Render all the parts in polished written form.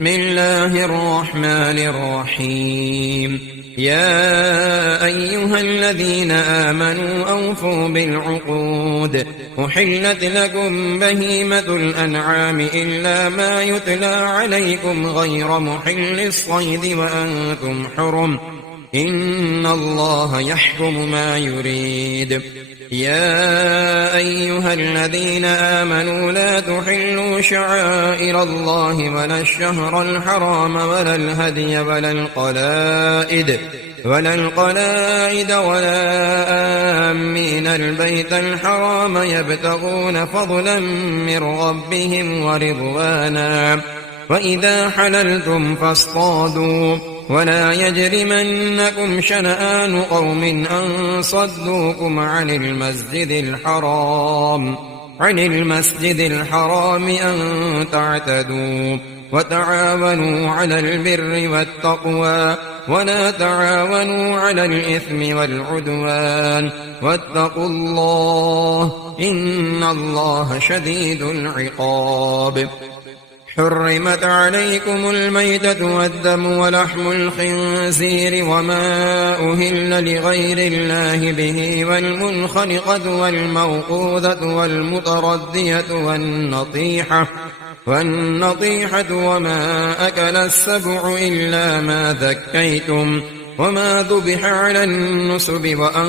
بسم الله الرحمن الرحيم يا أيها الذين آمنوا أوفوا بالعقود أحلت لكم بهيمة الأنعام إلا ما يتلى عليكم غير محل الصيد وأنتم حرم إن الله يحكم ما يريد يا أيها الذين آمنوا لا تحلوا شعائر الله ولا الشهر الحرام ولا الهدي ولا القلائد ولا آمين البيت الحرام يبتغون فضلا من ربهم ورضوانا وإذا حللتم فاصطادوا ولا يجرمنكم شنآن قوم أن صدوكم عن المسجد الحرام أن تعتدوا وتعاونوا على البر والتقوى ولا تعاونوا على الإثم والعدوان واتقوا الله إن الله شديد العقاب حرمت عليكم الميتة والدم ولحم الخنزير وما أهل لغير الله به والمنخنقة والموقوذة والمتردية والنطيحة وما أكل السبع إلا ما ذكيتم وما ذبح على النصب وأن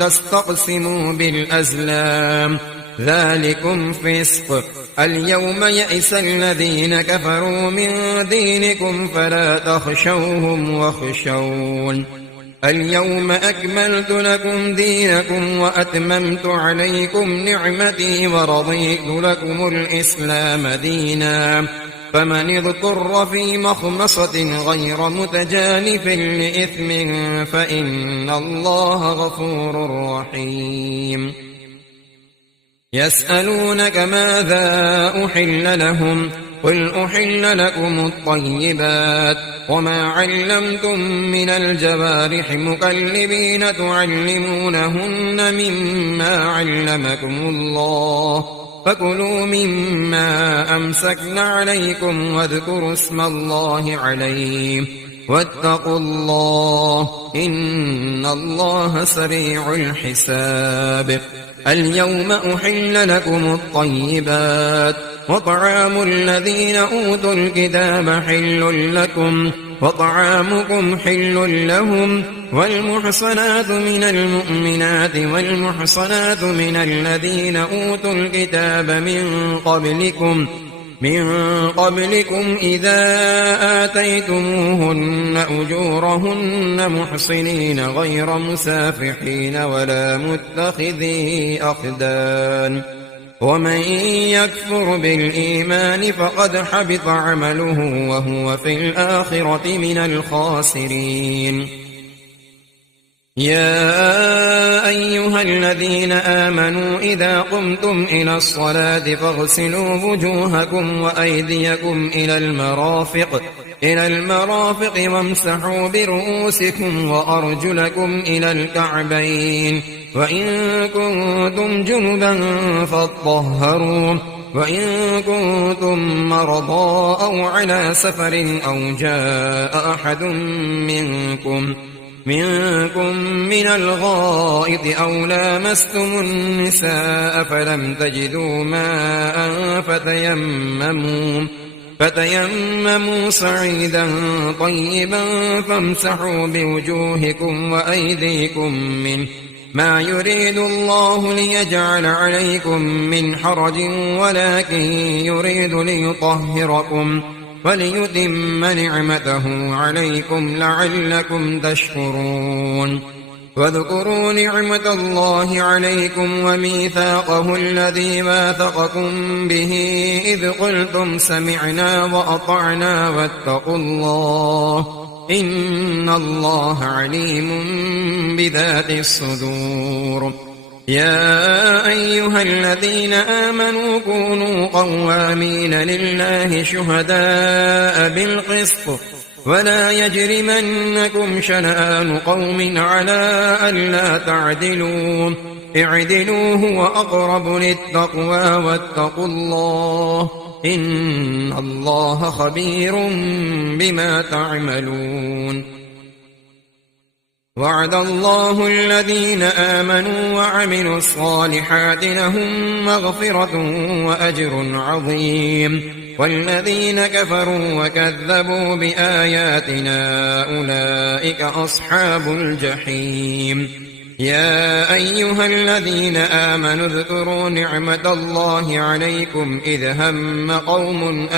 تستقسموا بالأزلام ذلكم فسق اليوم يئس الذين كفروا من دينكم فلا تخشوهم واخشون اليوم أكملت لكم دينكم وأتممت عليكم نعمتي ورضيت لكم الإسلام دينا فمن اضطر في مخمصة غير متجانف لإثم فإن الله غفور رحيم يسألونك ماذا أحل لهم قل أحل لكم الطيبات وما علمتم من الجوارح مكلبين تعلمونهن مما علمكم الله فكلوا مما أمسكن عليكم واذكروا اسم الله عليه واتقوا الله إن الله سريع الحساب اليوم أحل لكم الطيبات وطعام الذين أوتوا الكتاب حل لكم وطعامكم حل لهم والمحصنات من المؤمنات والمحصنات من الذين أوتوا الكتاب من قبلكم إذا آتيتموهن أجورهن محصنين غير مسافحين ولا متخذي أخدان ومن يكفر بالإيمان فقد حبط عمله وهو في الآخرة من الخاسرين يا أيها الذين آمنوا إذا قمتم إلى الصلاة فاغسلوا وجوهكم وأيديكم إلى المرافق وامسحوا برؤوسكم وأرجلكم إلى الكعبين وإن كنتم جنبا فاطهروا وإن كنتم مرضى أو على سفر أو جاء أحد منكم من الغائط أو لامستم النساء فلم تجدوا ماء فتيمموا صعيدا طيبا فامسحوا بوجوهكم وأيديكم منه ما يريد الله ليجعل عليكم من حرج ولكن يريد ليطهركم وليتم نعمته عليكم لعلكم تشكرون واذكروا نعمة الله عليكم وميثاقه الذي واثقكم به إذ قلتم سمعنا وأطعنا واتقوا الله إن الله عليم بذات الصدور يا أيها الذين آمنوا كونوا قوامين لله شهداء بالقسط ولا يجرمنكم شنآن قوم على ألا تعدلوا اعدلوا هو أقرب للتقوى واتقوا الله إن الله خبير بما تعملون. وعد الله الذين آمنوا وعملوا الصالحات لهم مغفرة وأجر عظيم، والذين كفروا وكذبوا بآياتنا أولئك أصحاب الجحيم. يا أيها الذين آمنوا اذكروا نعمة الله عليكم إذ هم قوم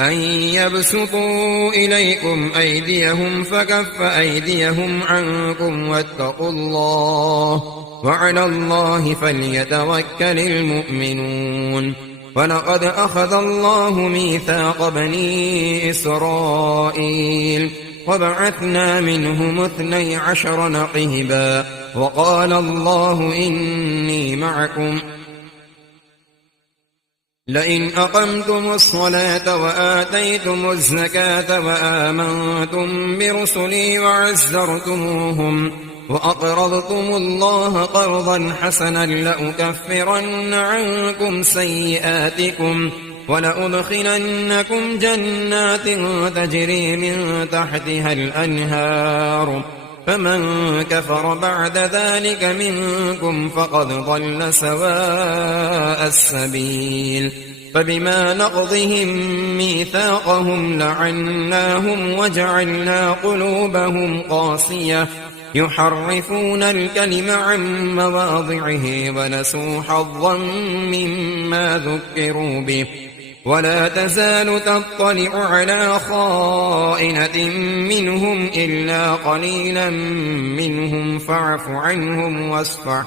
أن يبسطوا إليكم أيديهم فكف أيديهم عنكم واتقوا الله، وعلى الله فليتوكل المؤمنون. ولقد أخذ الله ميثاق بني إسرائيل وبعثنا منهم 12 نقيبا، وقال الله إني معكم لئن أقمتم الصلاة وآتيتم الزكاة وآمنتم برسلي وعزرتموهم وأقرضتم الله قرضا حسنا لأكفرن عنكم سيئاتكم ولأدخلنكم جنات تجري من تحتها الأنهار، فمن كفر بعد ذلك منكم فقد ضل سواء السبيل. فبما نقضهم ميثاقهم لعناهم وجعلنا قلوبهم قاسية يحرفون الكلم عن مواضعه ونسوا حظا مما ذكروا به، ولا تزال تطلع على خائنة منهم إلا قليلا منهم فاعف عنهم واصفح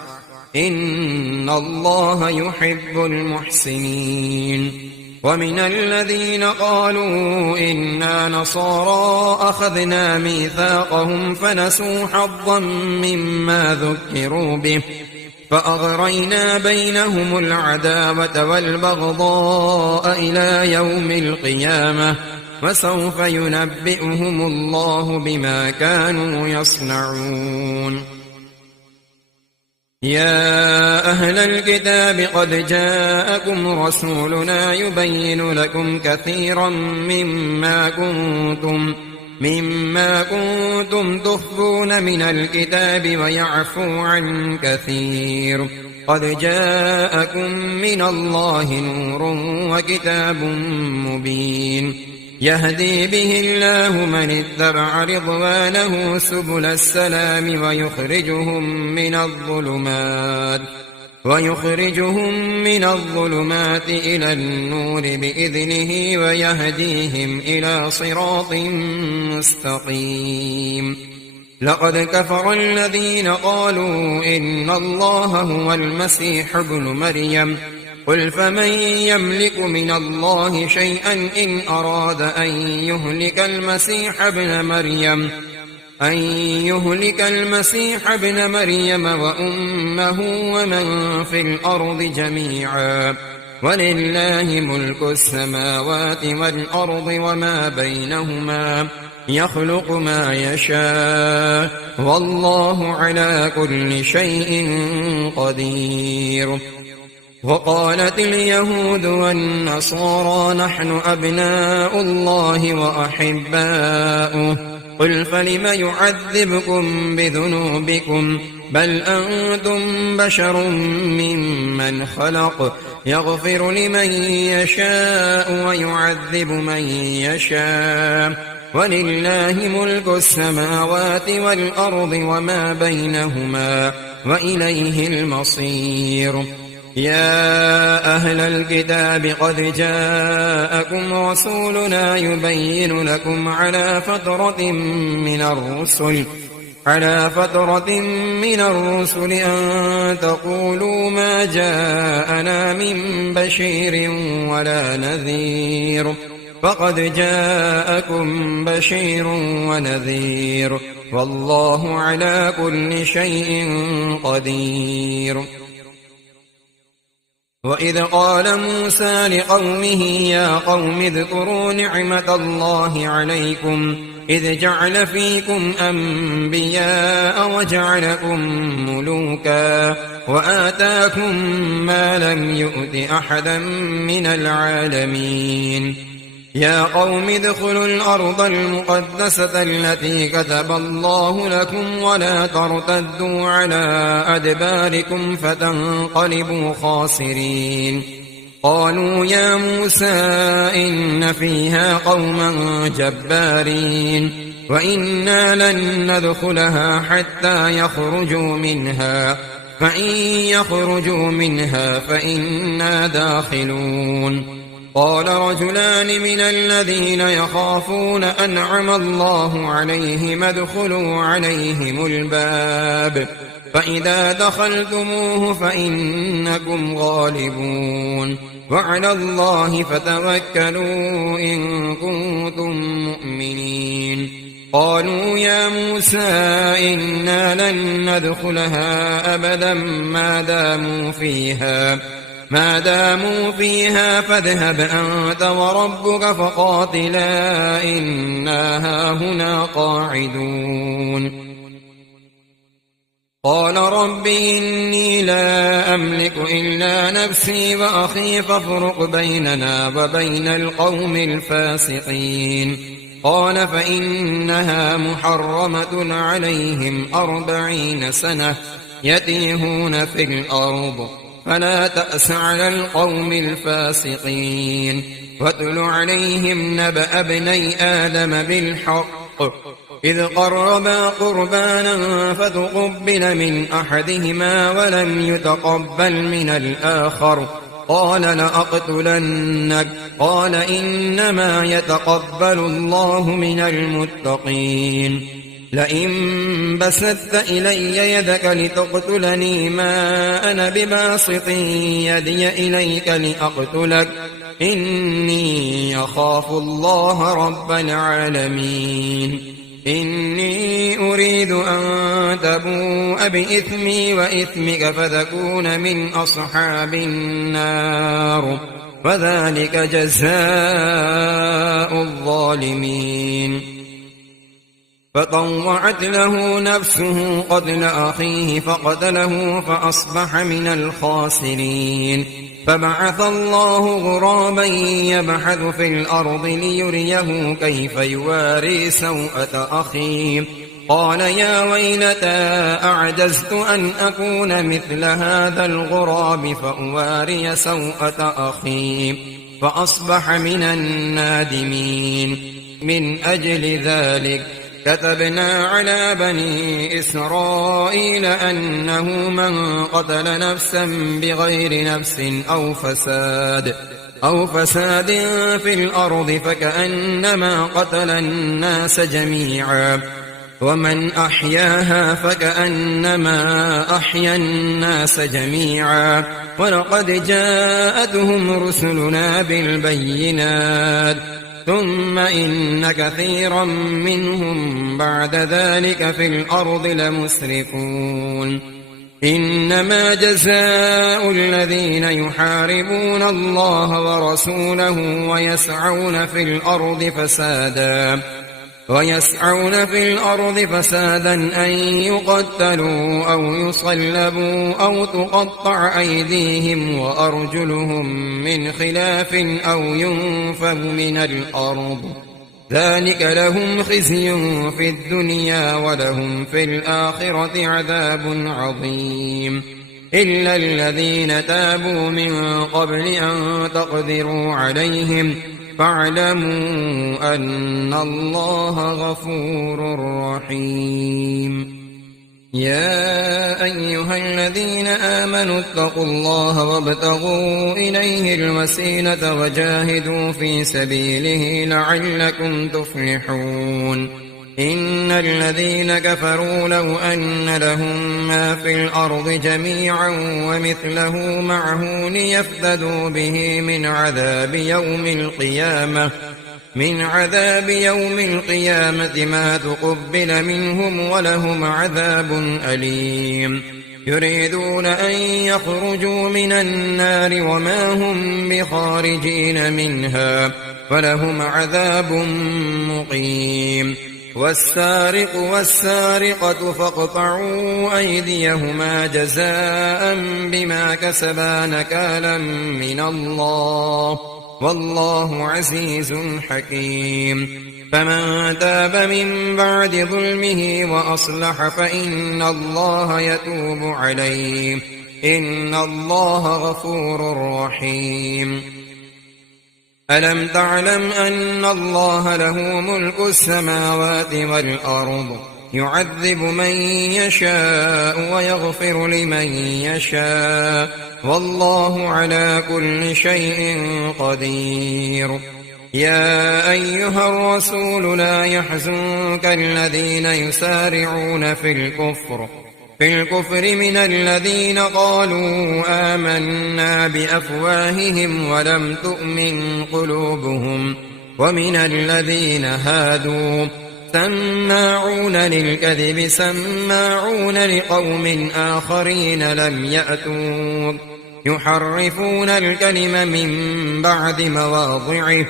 إن الله يحب المحسنين. ومن الذين قالوا إنا نصارى أخذنا ميثاقهم فنسوا حظا مما ذكروا به فأغرينا بينهم العداوة والبغضاء إلى يوم القيامة، وسوف ينبئهم الله بما كانوا يصنعون. يا أهل الكتاب قد جاءكم رسولنا يبين لكم كثيرا مما كنتم تخفون من الكتاب ويعفو عن كثير. قد جاءكم من الله نور وكتاب مبين يهدي به الله من اتبع رضوانه سبل السلام ويخرجهم من الظلمات إلى النور بإذنه ويهديهم إلى صراط مستقيم. لقد كفر الذين قالوا إن الله هو المسيح ابن مريم، قل فمن يملك من الله شيئا إن أراد أن يهلك المسيح ابن مريم وأمه ومن في الأرض جميعا، ولله ملك السماوات والأرض وما بينهما يخلق ما يشاء والله على كل شيء قدير. وقالت اليهود والنصارى نحن أبناء الله وأحباؤه، قل فلم يعذبكم بذنوبكم بل أنتم بشر ممن خلق يغفر لمن يشاء ويعذب من يشاء ولله ملك السماوات والأرض وما بينهما وإليه المصير. يا أهل الكتاب قد جاءكم رسولنا يبين لكم على فترة من الرسل أن تقولوا ما جاءنا من بشير ولا نذير، فقد جاءكم بشير ونذير والله على كل شيء قدير. وإذ قال موسى لقومه يا قوم اذكروا نعمة الله عليكم إذ جعل فيكم أنبياء وجعلكم ملوكا وآتاكم ما لم يؤت أحدا من العالمين يا قوم ادخلوا الأرض المقدسة التي كتب الله لكم ولا ترتدوا على أدباركم فتنقلبوا خاسرين قالوا يا موسى إن فيها قوما جبارين وإنا لن ندخلها حتى يخرجوا منها فإن يخرجوا منها فإنا داخلون قال رجلان من الذين يخافون أنعم الله عليهم ادخلوا عليهم الباب فإذا دخلتموه فإنكم غالبون وعلى الله فتوكلوا إن كنتم مؤمنين قالوا يا موسى إنا لن ندخلها أبدا ما داموا فيها فاذهب أنت وربك فقاتلا إنا هاهنا قاعدون قال رب إني لا أملك إلا نفسي وأخي فافرق بيننا وبين القوم الفاسقين قال فإنها محرمة عليهم 40 سنة يتيهون في الأرض فلا تأس على القوم الفاسقين واتل عليهم نبأ ابني آدم بالحق إذ قربا قربانا فتقبل من أحدهما ولم يتقبل من الآخر قال لأقتلنك قال إنما يتقبل الله من المتقين لئن بسطت إلي يدك لتقتلني ما أنا بباسط يدي إليك لأقتلك إني أخاف الله رب العالمين إني أريد أن تبوء بإثمي وإثمك فتكون من أصحاب النار وذلك جزاء الظالمين فطوعت له نفسه قتل أخيه فقتله فأصبح من الخاسرين فبعث الله غرابا يبحث في الأرض ليريه كيف يواري سوءة أخيه قال يا ويلتى أعجزت أن أكون مثل هذا الغراب فأواري سوءة أخي فأصبح من النادمين من أجل ذلك كتبنا على بني إسرائيل أنه من قتل نفسا بغير نفس أو فساد في الأرض فكأنما قتل الناس جميعا ومن أحياها فكأنما أحيا الناس جميعا ولقد جاءتهم رسلنا بالبينات ثم إن كثيرا منهم بعد ذلك في الأرض لمسرفون إنما جزاء الذين يحاربون الله ورسوله ويسعون في الأرض فسادا أن يقتلوا أو يصلبوا أو تقطع أيديهم وأرجلهم من خلاف أو ينفوا من الأرض ذلك لهم خزي في الدنيا ولهم في الآخرة عذاب عظيم إلا الذين تابوا من قبل أن تقدروا عليهم فاعلموا أن الله غفور رحيم يا أيها الذين آمنوا اتقوا الله وابتغوا إليه الوسيلة وجاهدوا في سبيله لعلكم تفلحون إن الذين كفروا لو أن لهم ما في الأرض جميعا ومثله معه ليفتدوا به من عذاب يوم القيامة ما تقبل منهم ولهم عذاب أليم يريدون أن يخرجوا من النار وما هم بخارجين منها ولهم عذاب مقيم والسارق والسارقة فاقطعوا أيديهما جزاء بما كسبا نكالا من الله والله عزيز حكيم فمن تاب من بعد ظلمه وأصلح فإن الله يتوب عليه إن الله غفور رحيم ألم تعلم أن الله له ملك السماوات والأرض يعذب من يشاء ويغفر لمن يشاء والله على كل شيء قدير يا أيها الرسول لا يحزنك الذين يسارعون في الكفر من الذين قالوا آمنا بأفواههم ولم تؤمن قلوبهم ومن الذين هادوا سماعون للكذب سماعون لقوم آخرين لم يأتوك يحرفون الكلم من بعد مواضعه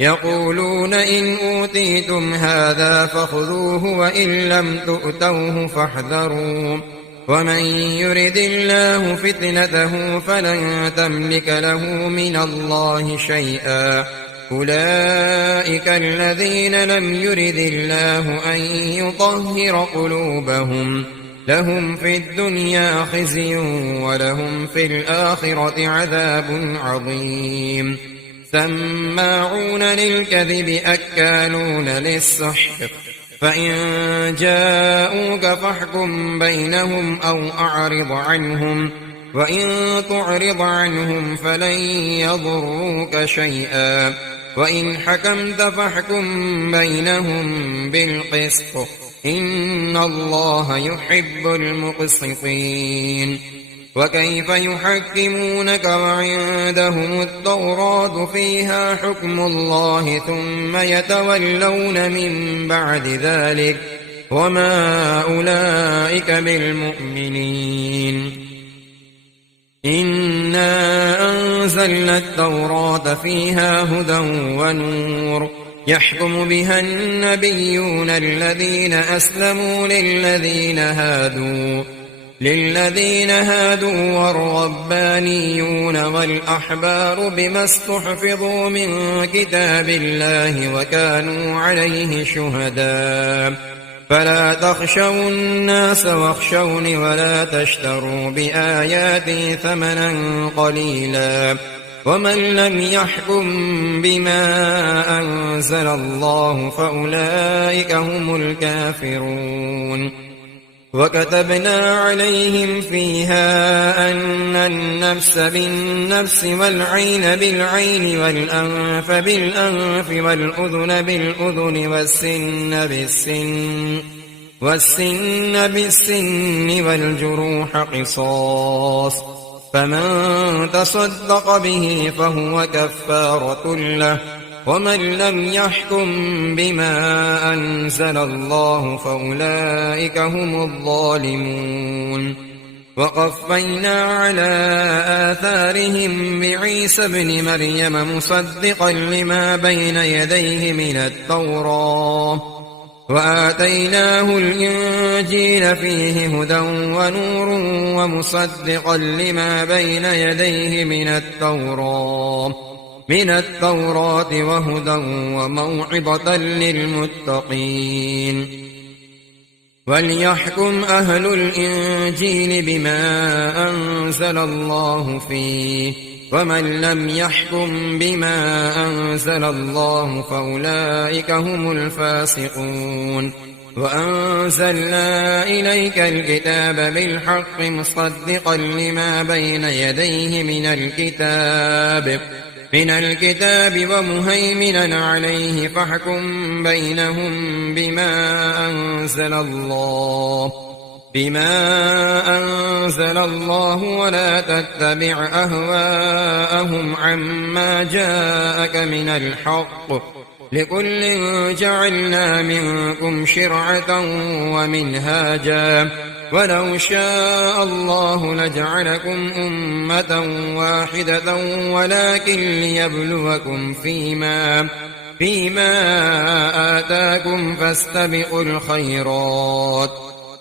يقولون إن أوتيتم هذا فخذوه وإن لم تؤتوه فاحذروا ومن يرد الله فتنته فلن تملك له من الله شيئا أولئك الذين لم يرد الله أن يطهر قلوبهم لهم في الدنيا خزي ولهم في الآخرة عذاب عظيم سماعون للكذب أكالون للسحت فإن جاءوك فاحكم بينهم أو أعرض عنهم وإن تعرض عنهم فلن يضروك شيئا وإن حكمت فاحكم بينهم بالقسط إن الله يحب المقسطين وكيف يحكمونك وعندهم التوراة فيها حكم الله ثم يتولون من بعد ذلك وما أولئك بالمؤمنين إنا أنزلنا التوراة فيها هدى ونور يحكم بها النبيون الذين أسلموا للذين هادوا والربانيون والأحبار بما استحفظوا من كتاب الله وكانوا عليه شهداء فلا تخشوا الناس واخشوني ولا تشتروا بآياتي ثمنا قليلا ومن لم يحكم بما أنزل الله فأولئك هم الكافرون وكتبنا عليهم فيها أن النفس بالنفس والعين بالعين والأنف بالأنف والأذن بالأذن والسن بالسن والجروح قصاص فمن تصدق به فهو كفارة له ومن لم يحكم بما أنزل الله فأولئك هم الظالمون وقفينا على آثارهم بعيسى ابن مريم مصدقا لما بين يديه من التوراة وآتيناه الإنجيل فيه هدى ونور ومصدقا لما بين يديه من التوراة وهدى وموعظة للمتقين وليحكم أهل الإنجيل بما أنزل الله فيه ومن لم يحكم بما أنزل الله فأولئك هم الفاسقون وأنزلنا إليك الكتاب بالحق مصدقا لما بين يديه من الكتاب ومهيمنا عليه فاحكم بينهم بما أنزل الله ولا تتبع أهواءهم عما جاءك من الحق لكل جعلنا منكم شرعة ومنهاجا ولو شاء الله لجعلكم أمة واحدة ولكن فيما آتاكم فاستبقوا الخيرات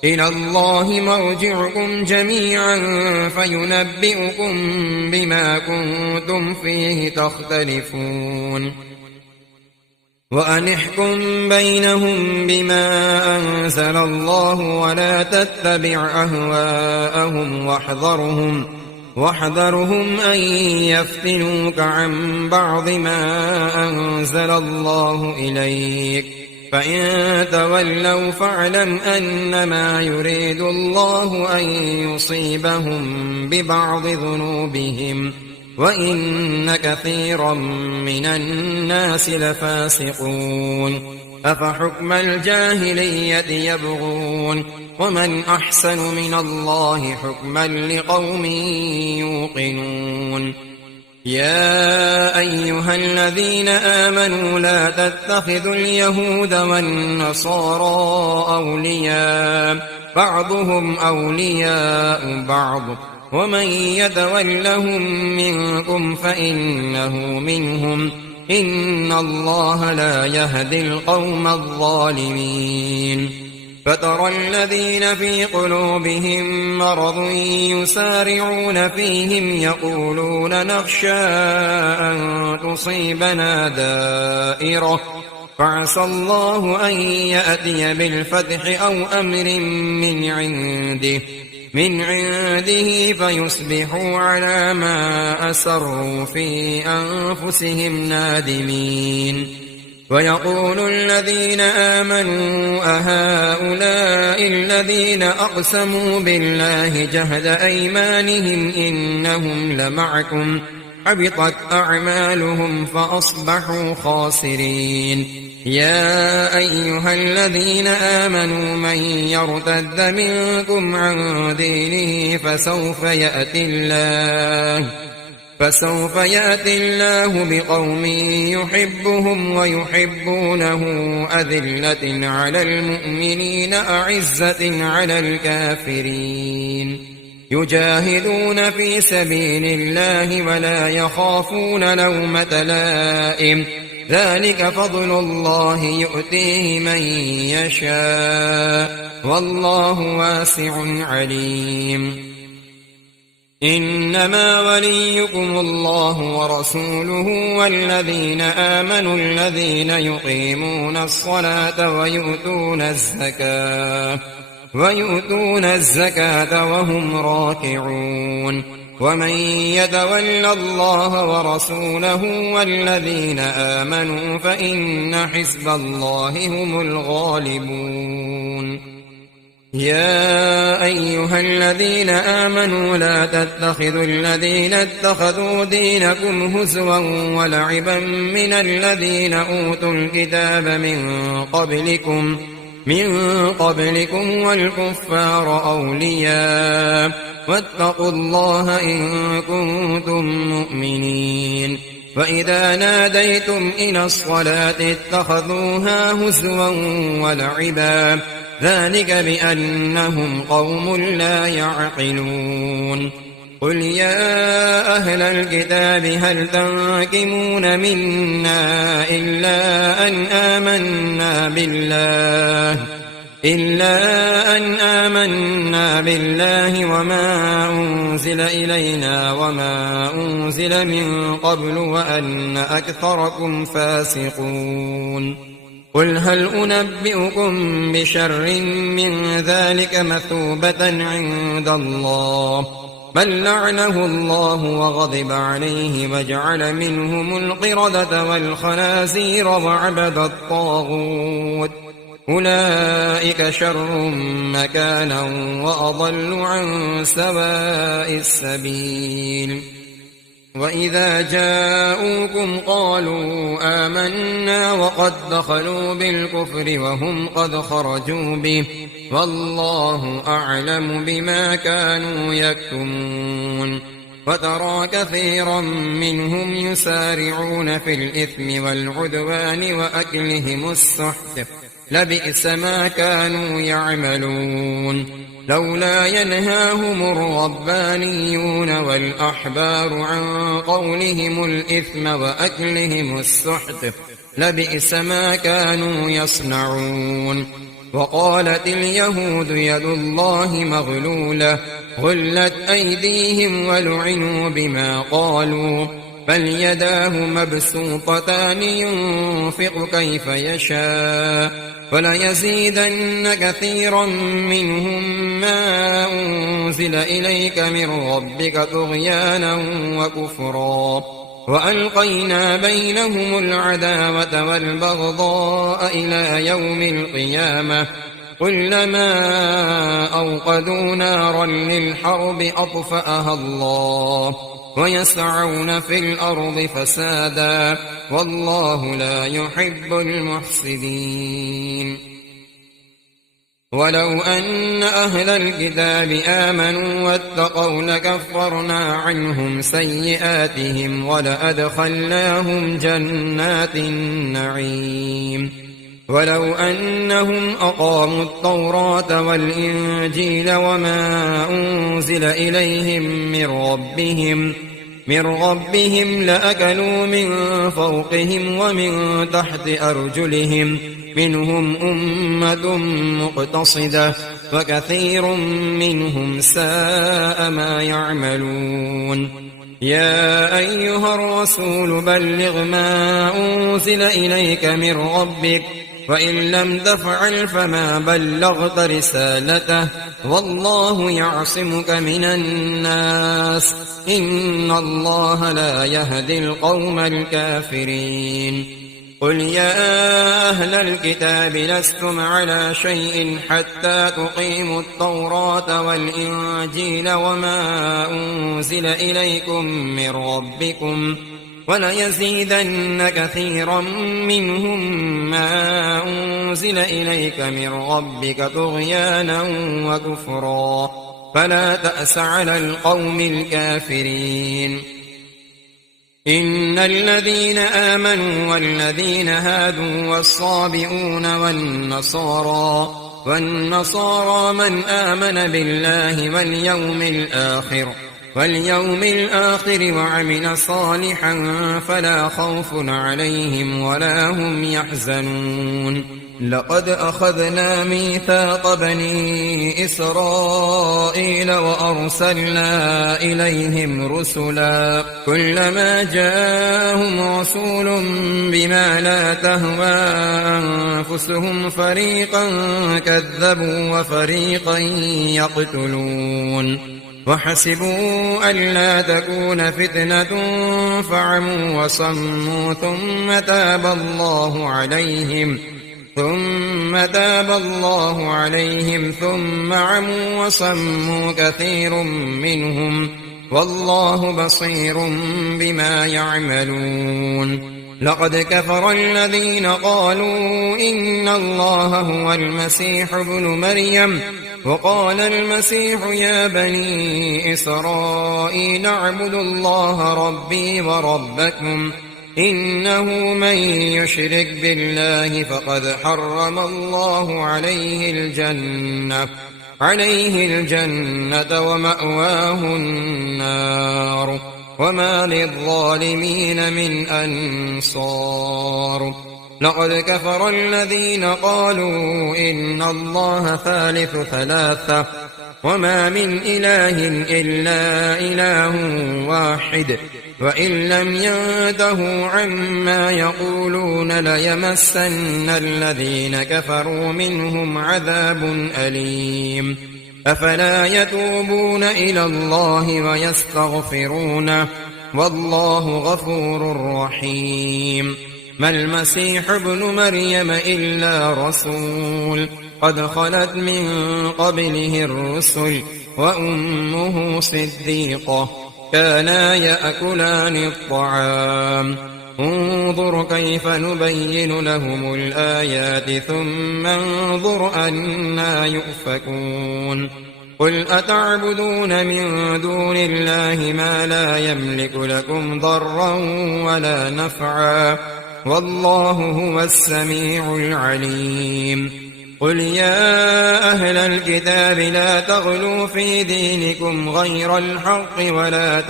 إلى الله مرجعكم جميعا فينبئكم بما كنتم فيه تختلفون وأن احكم بينهم بما أنزل الله ولا تتبع أهواءهم واحذرهم أن يفتنوك عن بعض ما أنزل الله إليك فإن تولوا فاعلم أنما يريد الله أن يصيبهم ببعض ذنوبهم وإن كثيرا من الناس لفاسقون أفحكم الجاهلية يبغون ومن أحسن من الله حكما لقوم يوقنون يا أيها الذين آمنوا لا تتخذوا اليهود والنصارى أولياء بعضهم أولياء بعض ومن يتولهم منكم فإنه منهم إن الله لا يهدي القوم الظالمين فترى الذين في قلوبهم مرض يسارعون فيهم يقولون نخشى أن تصيبنا دائرة فعسى الله أن يأتي بالفتح أو أمر من عنده فيصبحوا على ما أسروا في أنفسهم نادمين ويقول الذين آمنوا أهؤلاء الذين أقسموا بالله جهد أيمانهم إنهم لمعكم حبطت أعمالهم فأصبحوا خاسرين يا أيها الذين آمنوا من يرتد منكم عن دينه فسوف يأتي الله بقوم يحبهم ويحبونه أذلة على المؤمنين أعزة على الكافرين يجاهدون في سبيل الله ولا يخافون لومة لائم ذلك فضل الله يؤتيه من يشاء والله واسع عليم إنما وليكم الله ورسوله والذين آمنوا الذين يقيمون الصلاة ويؤتون الزكاة وهم راكعون ومن يتول الله ورسوله والذين آمنوا فإن حزب الله هم الغالبون يا أيها الذين آمنوا لا تتخذوا الذين اتخذوا دينكم هزوا ولعبا من الذين أوتوا الكتاب من قبلكم والكفار أولياء واتقوا الله إن كنتم مؤمنين وإذا ناديتم إلى الصلاة اتخذوها هزوا ولعبا ذلك بأنهم قوم لا يعقلون قل يا أهل الكتاب هل تنقمون منا إلا أن آمنا بالله وما أنزل إلينا وما أنزل من قبل وأن أكثركم فاسقون قل هل أنبئكم بشر من ذلك مثوبة عند الله بل لعنه الله وغضب عليه وجعل منهم القردة والخنازير وعبد الطاغوت أولئك شر مكانا وأضل عن سواء السبيل وإذا جاءوكم قالوا آمنا وقد دخلوا بالكفر وهم قد خرجوا به والله أعلم بما كانوا يكتمون وترى كثيرا منهم يسارعون في الإثم والعدوان وأكلهم السحت لبئس ما كانوا يعملون لولا ينهاهم الربانيون والأحبار عن قولهم الإثم وأكلهم السحت لبئس ما كانوا يصنعون. وقالت اليهود يد الله مغلولة غلت أيديهم ولعنوا بما قالوا بل يداه مبسوطتان ينفق كيف يشاء وليزيدن كثيرا منهم ما أنزل إليك من ربك طغيانا وكفرا وألقينا بينهم العداوة والبغضاء إلى يوم القيامة كلما أوقدوا نارا للحرب أطفأها الله ويسعون في الأرض فسادا والله لا يحب المفسدين. ولو أن أهل الكتاب آمنوا واتقوا لكفرنا عنهم سيئاتهم ولأدخلناهم جنات النعيم. ولو أنهم أقاموا التوراة والإنجيل وما أنزل إليهم من ربهم لأكلوا من فوقهم ومن تحت أرجلهم منهم أمة مقتصدة وكثير منهم ساء ما يعملون. يا أيها الرسول بلغ ما أنزل إليك من ربك وإن لم تفعل فما بلغت رسالته والله يعصمك من الناس إن الله لا يهدي القوم الكافرين. قل يا أهل الكتاب لستم على شيء حتى تقيموا التوراة والإنجيل وما أنزل إليكم من ربكم وليزيدن كثيرا منهم ما أنزل إليك من ربك طغيانا وكفرا فلا تأس على القوم الكافرين. إن الذين آمنوا والذين هادوا والصابئون والنصارى من آمن بالله واليوم الآخر وعمل صالحا فلا خوف عليهم ولا هم يحزنون. لقد أخذنا ميثاق بني إسرائيل وأرسلنا إليهم رسلا كلما جاءهم رسول بما لا تهوى أنفسهم فريقا كذبوا وفريقا يقتلون. وحسبوا ألا تكون فتنة فعموا وصموا ثم تاب الله عليهم ثم عموا وصموا كثير منهم والله بصير بما يعملون. لقد كفر الذين قالوا إن الله هو المسيح ابن مريم وقال المسيح يا بني إسرائيل اعبدوا الله ربي وربكم إنه من يشرك بالله فقد حرم الله عليه الجنة ومأواه النار وما للظالمين من أنصار. لقد كفر الذين قالوا إن الله ثالث ثلاثة وما من إله إلا إله واحد وإن لم ينتهوا عما يقولون ليمسن الذين كفروا منهم عذاب أليم. أفلا يتوبون إلى الله ويستغفرونه والله غفور رحيم. ما المسيح ابن مريم إلا رسول قد خلت من قبله الرسل وأمه صديقة كانا يأكلان الطعام انظر كيف نبين لهم الآيات ثم انظر أنا يؤفكون. قل أتعبدون من دون الله ما لا يملك لكم ضرا ولا نفعا والله هو السميع العليم. قل يا أهل الكتاب لا تغلوا في دينكم غير الحق ولا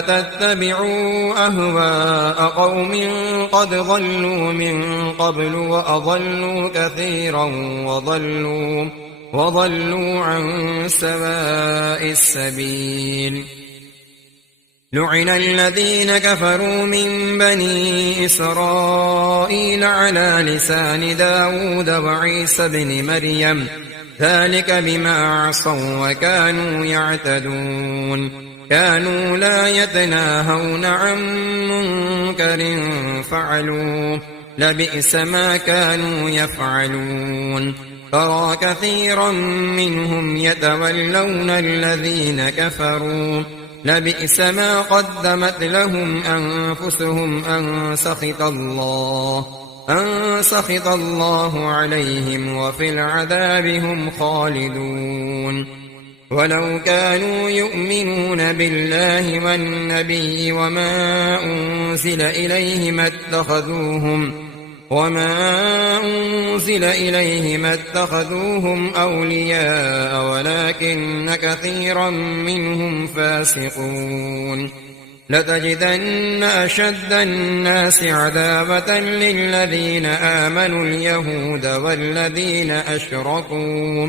تتبعوا أهواء قوم قد ضلوا من قبل وأضلوا كثيرا وضلوا عن سواء السبيل. لعن الذين كفروا من بني إسرائيل على لسان داود وعيسى بن مريم ذلك بما عصوا وكانوا يعتدون. كانوا لا يتناهون عن منكر فعلوه لبئس ما كانوا يفعلون. ترى كثيرا منهم يتولون الذين كفروا لبئس ما قدمت لهم أنفسهم أن سخط الله عليهم وفي العذاب هم خالدون. ولو كانوا يؤمنون بالله والنبي وما أنزل إليه ما اتخذوهم أولياء ولكن كثيرا منهم فاسقون. لتجدن أشد الناس عذابة للذين آمنوا اليهود والذين أشركوا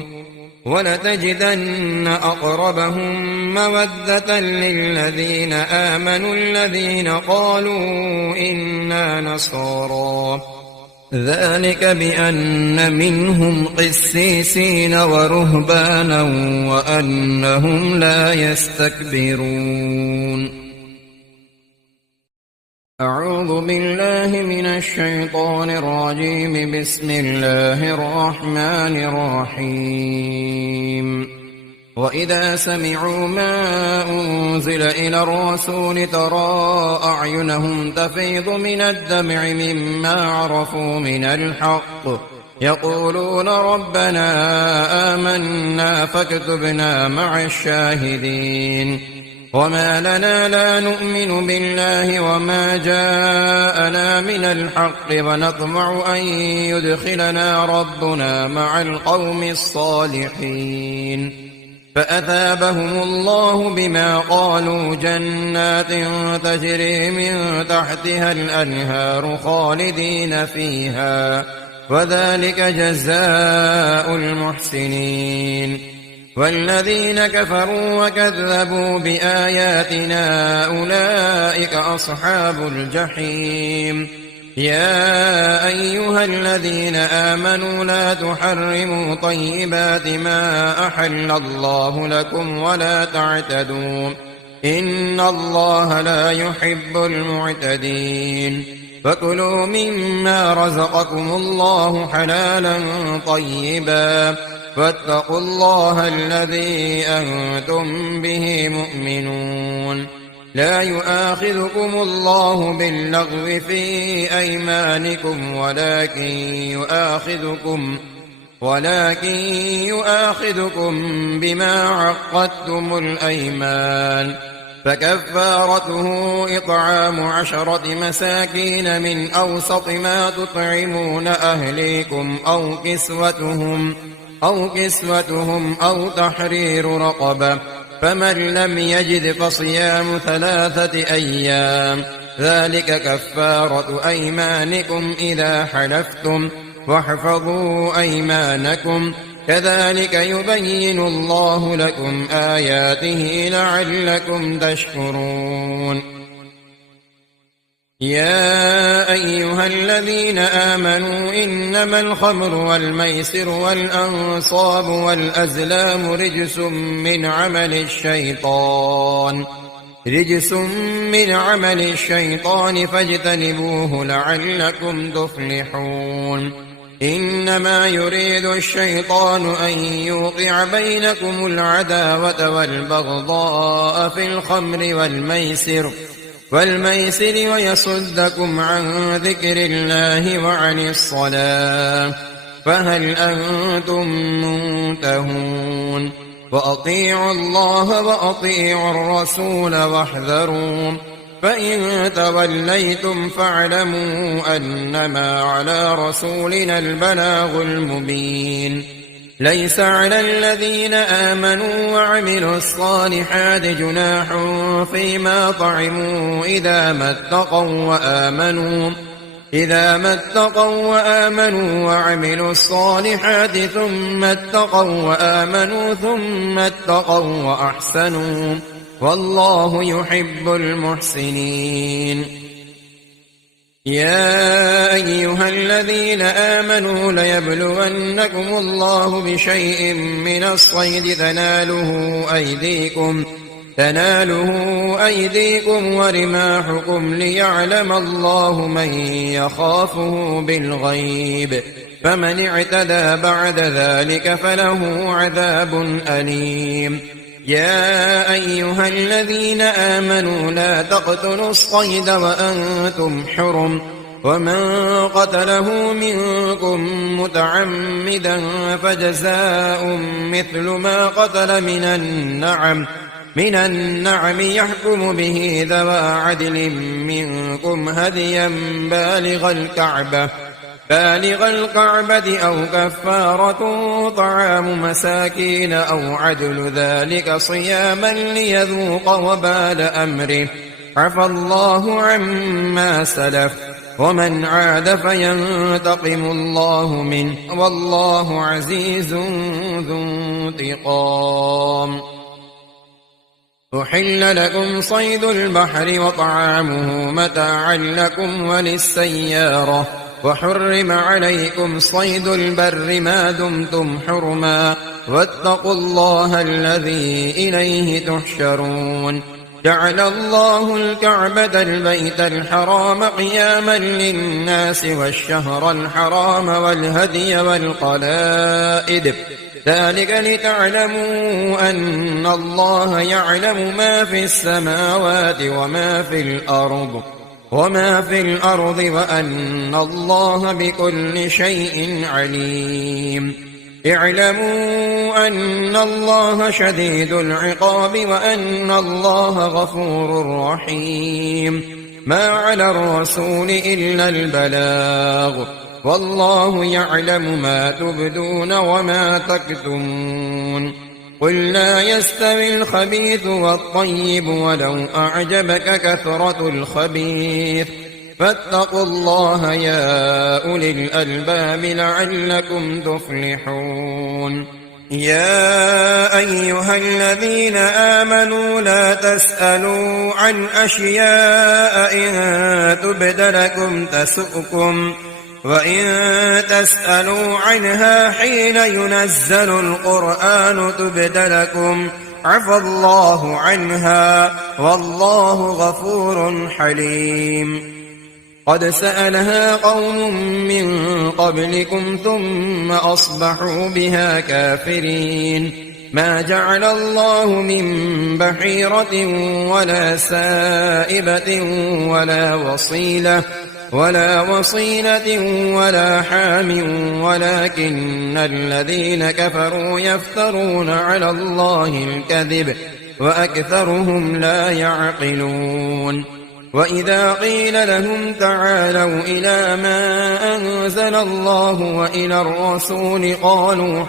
ولتجدن أقربهم مودة للذين آمنوا الذين قالوا إنا نصارى ذلك بأن منهم قسيسين ورهبانا وأنهم لا يستكبرون. أعوذ بالله من الشيطان الرجيم. بسم الله الرحمن الرحيم. وإذا سمعوا ما أنزل إلى الرسول ترى أعينهم تفيض من الدمع مما عرفوا من الحق يقولون ربنا آمنا فاكتبنا مع الشاهدين. وما لنا لا نؤمن بالله وما جاءنا من الحق ونطمع أن يدخلنا ربنا مع القوم الصالحين. فأثابهم الله بما قالوا جنات تجري من تحتها الأنهار خالدين فيها وذلك جزاء المحسنين. والذين كفروا وكذبوا بآياتنا أولئك أصحاب الجحيم. يا أيها الذين آمنوا لا تحرموا طيبات ما أحل الله لكم ولا تعتدوا إن الله لا يحب المعتدين. فكلوا مما رزقكم الله حلالا طيبا واتقوا الله الذي أنتم به مؤمنون. لا يؤاخذكم الله باللغو في أيمانكم ولكن يؤاخذكم بما عقدتم الأيمان. فكفارته إطعام 10 مساكين من أوسط ما تطعمون أهليكم أو كسوتهم أو تحرير رقبة. فمن لم يجد فصيام 3 أيام ذلك كفارة أيمانكم إذا حلفتم واحفظوا أيمانكم كذلك يبين الله لكم آياته لعلكم تشكرون. يا أيها الذين آمنوا إنما الخمر والميسر والأنصاب والأزلام رجس من عمل الشيطان فاجتنبوه لعلكم تفلحون. إنما يريد الشيطان أن يوقع بينكم العداوة والبغضاء في الخمر والميسر ويصدكم عن ذكر الله وعن الصلاة فهل أنتم منتهون. وأطيعوا الله وأطيعوا الرسول واحذروا فإن توليتم فاعلموا أنما على رسولنا البلاغ المبين. ليس على الذين آمنوا وعملوا الصالحات جناح فيما طعموا إذا ما اتقوا وآمنوا وعملوا الصالحات ثم اتقوا وأحسنوا والله يحب المحسنين. يا أيها الذين آمنوا ليبلونكم الله بشيء من الصيد تناله أيديكم ورماحكم ليعلم الله من يخافه بالغيب، فمن اعتدى بعد ذلك فله عذاب أليم. يا أيها الذين آمنوا لا تقتلوا الصيد وأنتم حرم، ومن قتله منكم متعمدا فجزاء مثل ما قتل من النعم يحكم به ذوى عدل منكم هديا بالغ الكعبة أو كفارة طعام مساكين أو عدل ذلك صياما ليذوق وبال أمره، عفى الله عما سلف، ومن عاد فينتقم الله منه والله عزيز ذو انتقام. أحل لكم صيد البحر وطعامه متاعا لكم وللسيارة، وحرم عليكم صيد البر ما دمتم حرما، واتقوا الله الذي إليه تحشرون. جعل الله الكعبة البيت الحرام قياما للناس والشهر الحرام والهدي والقلائد، ذلك لتعلموا أن الله يعلم ما في السماوات وما في الأرض وأن الله بكل شيء عليم. اعلموا أن الله شديد العقاب وأن الله غفور رحيم. ما على الرسول إلا البلاغ، والله يعلم ما تبدون وما تكتمون. قل لا يستوي الخبيث والطيب ولو أعجبك كثرة الخبيث، فاتقوا الله يا أولي الألباب لعلكم تفلحون. يا أيها الذين آمنوا لا تسألوا عن أشياء إن تبد لكم تسؤكم، وإن تسألوا عنها حين ينزل القرآن تبد لكم عفى الله عنها والله غفور حليم. قد سألها قوم من قبلكم ثم أصبحوا بها كافرين. ما جعل الله من بحيرة ولا سائبة ولا وصيلة ولا حام، ولكن الذين كفروا يفترون على الله الكذب وأكثرهم لا يعقلون. وإذا قيل لهم تعالوا إلى ما أنزل الله وإلى الرسول قالوا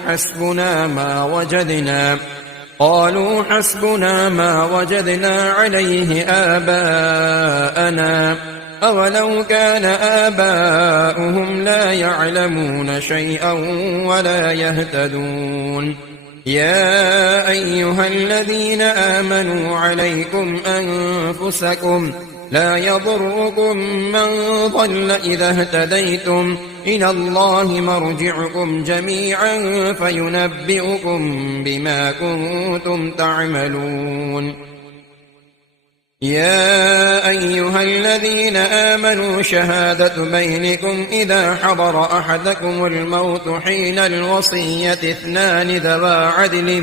حسبنا ما وجدنا عليه آباءنا، أولو كان آباؤهم لا يعلمون شيئا ولا يهتدون. يا أيها الذين آمنوا عليكم أنفسكم لا يضركم من ضل إذا اهتديتم، إلى الله مرجعكم جميعا فينبئكم بما كنتم تعملون. يا أيها الذين آمنوا شهادة بينكم إذا حضر أحدكم الموت حين الوصية اثنان ذوى عدل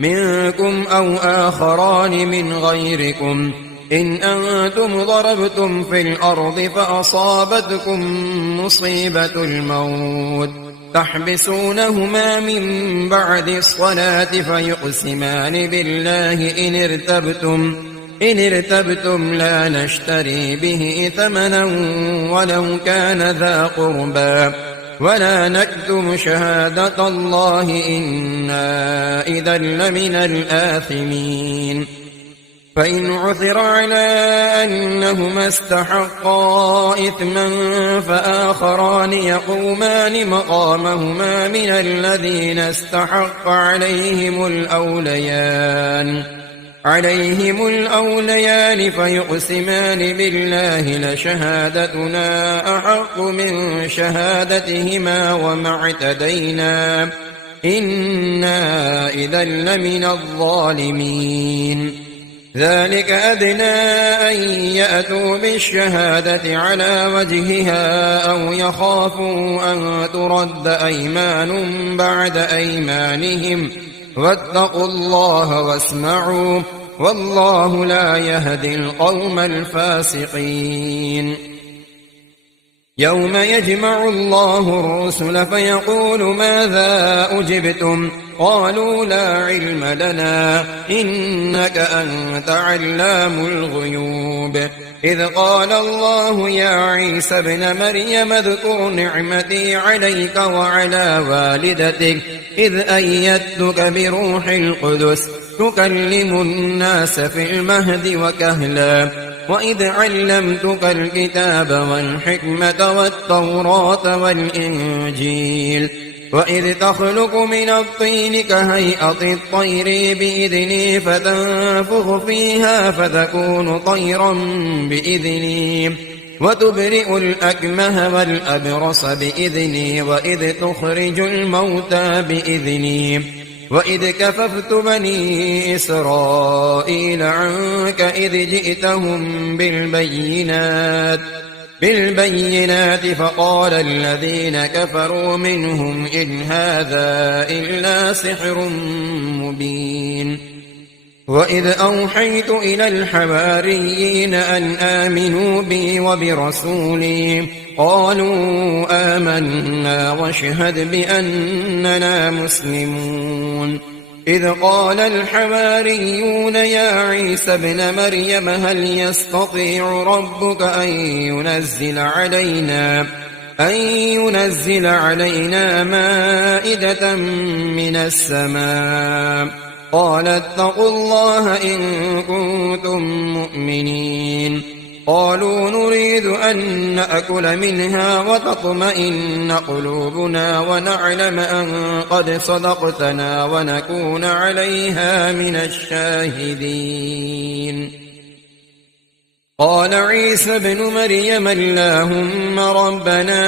منكم أو آخران من غيركم، إن أنتم ضربتم في الأرض فأصابتكم مصيبة الموت تحبسونهما من بعد الصلاة فيقسمان بالله إن ارتبتم لا نشتري به ثمنا ولو كان ذا قربى ولا نكتم شهادة الله إنا إذا لمن الآثمين فإن عثر على أنهما استحقا إثما فآخران يقومان مقامهما من الذين استحق عليهم الأوليان فيقسمان بالله لشهادتنا أحق من شهادتهما وما اعتدينا إنا إذا لمن الظالمين ذلك أدنى أن يأتوا بالشهادة على وجهها أو يخافوا أن ترد أيمان بعد أيمانهم واتقوا الله واسمعوا والله لا يهدي القوم الفاسقين يوم يجمع الله الرسل فيقول ماذا أجبتم قالوا لا علم لنا إنك أنت علام الغيوب إذ قال الله يا عيسى ابن مريم اذكر نعمتي عليك وعلى والدتك إذ أيدتك بروح القدس تكلم الناس في المهد وكهلا وإذ علمتك الكتاب والحكمة والتوراة والإنجيل وإذ تخلق من الطين كهيئة الطير بإذني فتنفخ فيها فتكون طيرا بإذني وتبرئ الأكمه والأبرص بإذني وإذ تخرج الموتى بإذني وإذ كففت بني إسرائيل عنك إذ جئتهم بالبينات فقال الذين كفروا منهم إن هذا إلا سحر مبين وإذ أوحيت إلى الحواريين أن آمنوا بي وبرسولي قالوا آمنا واشهد بأننا مسلمون إذ قال الحواريون يا عيسى ابن مريم هل يستطيع ربك أن ينزل علينا مائدة من السماء قال اتقوا الله إن كنتم مؤمنين قالوا نريد أن نأكل منها وتطمئن قلوبنا ونعلم أن قد صدقتنا ونكون عليها من الشاهدين قال عيسى ابن مريم اللهم ربنا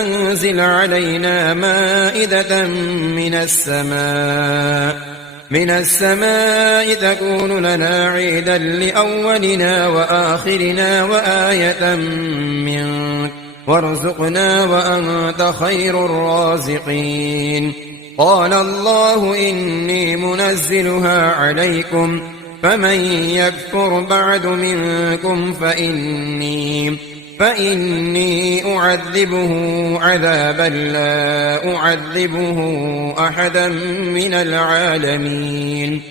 أنزل علينا مائدة من السماء تكون لنا عيدا لأولنا وآخرنا وآية منك وارزقنا وأنت خير الرازقين قال الله إني منزلها عليكم فمن يكفر بعد منكم فإني أعذبه عذابا لا أعذبه أحدا من العالمين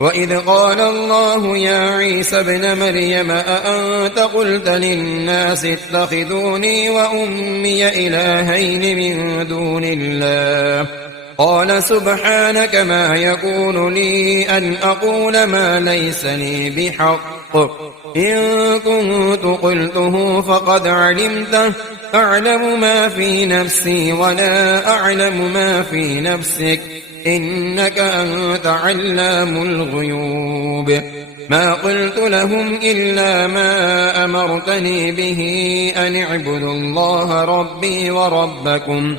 وإذ قال الله يا عيسى ابن مريم أأنت قلت للناس اتخذوني وأمي إلهين من دون الله قال سبحانك ما يكون لي أن أقول ما ليس لي بحق إن كنت قلته فقد علمته أعلم ما في نفسي ولا أعلم ما في نفسك إنك أنت علام الغيوب ما قلت لهم إلا ما أمرتني به أن اعبدوا الله ربي وربكم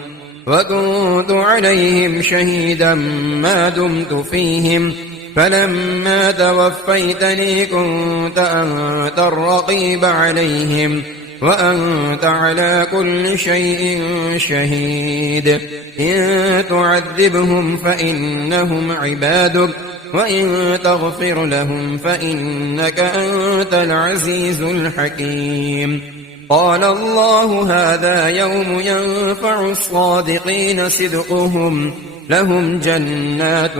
وكنت عليهم شهيدا ما دمت فيهم فلما توفيتني كنت أنت الرقيب عليهم وأنت على كل شيء شهيد إن تعذبهم فإنهم عبادك وإن تغفر لهم فإنك أنت العزيز الحكيم قال الله هذا يوم ينفع الصادقين صدقهم لهم جنات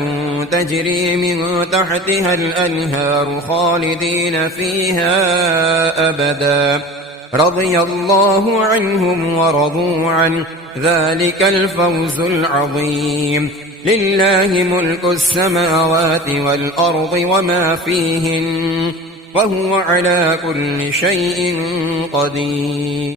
تجري من تحتها الأنهار خالدين فيها أبدا رضي الله عنهم ورضوا عنه ذلك الفوز العظيم لله ملك السماوات والأرض وما فيهن وهو على كل شيء قدير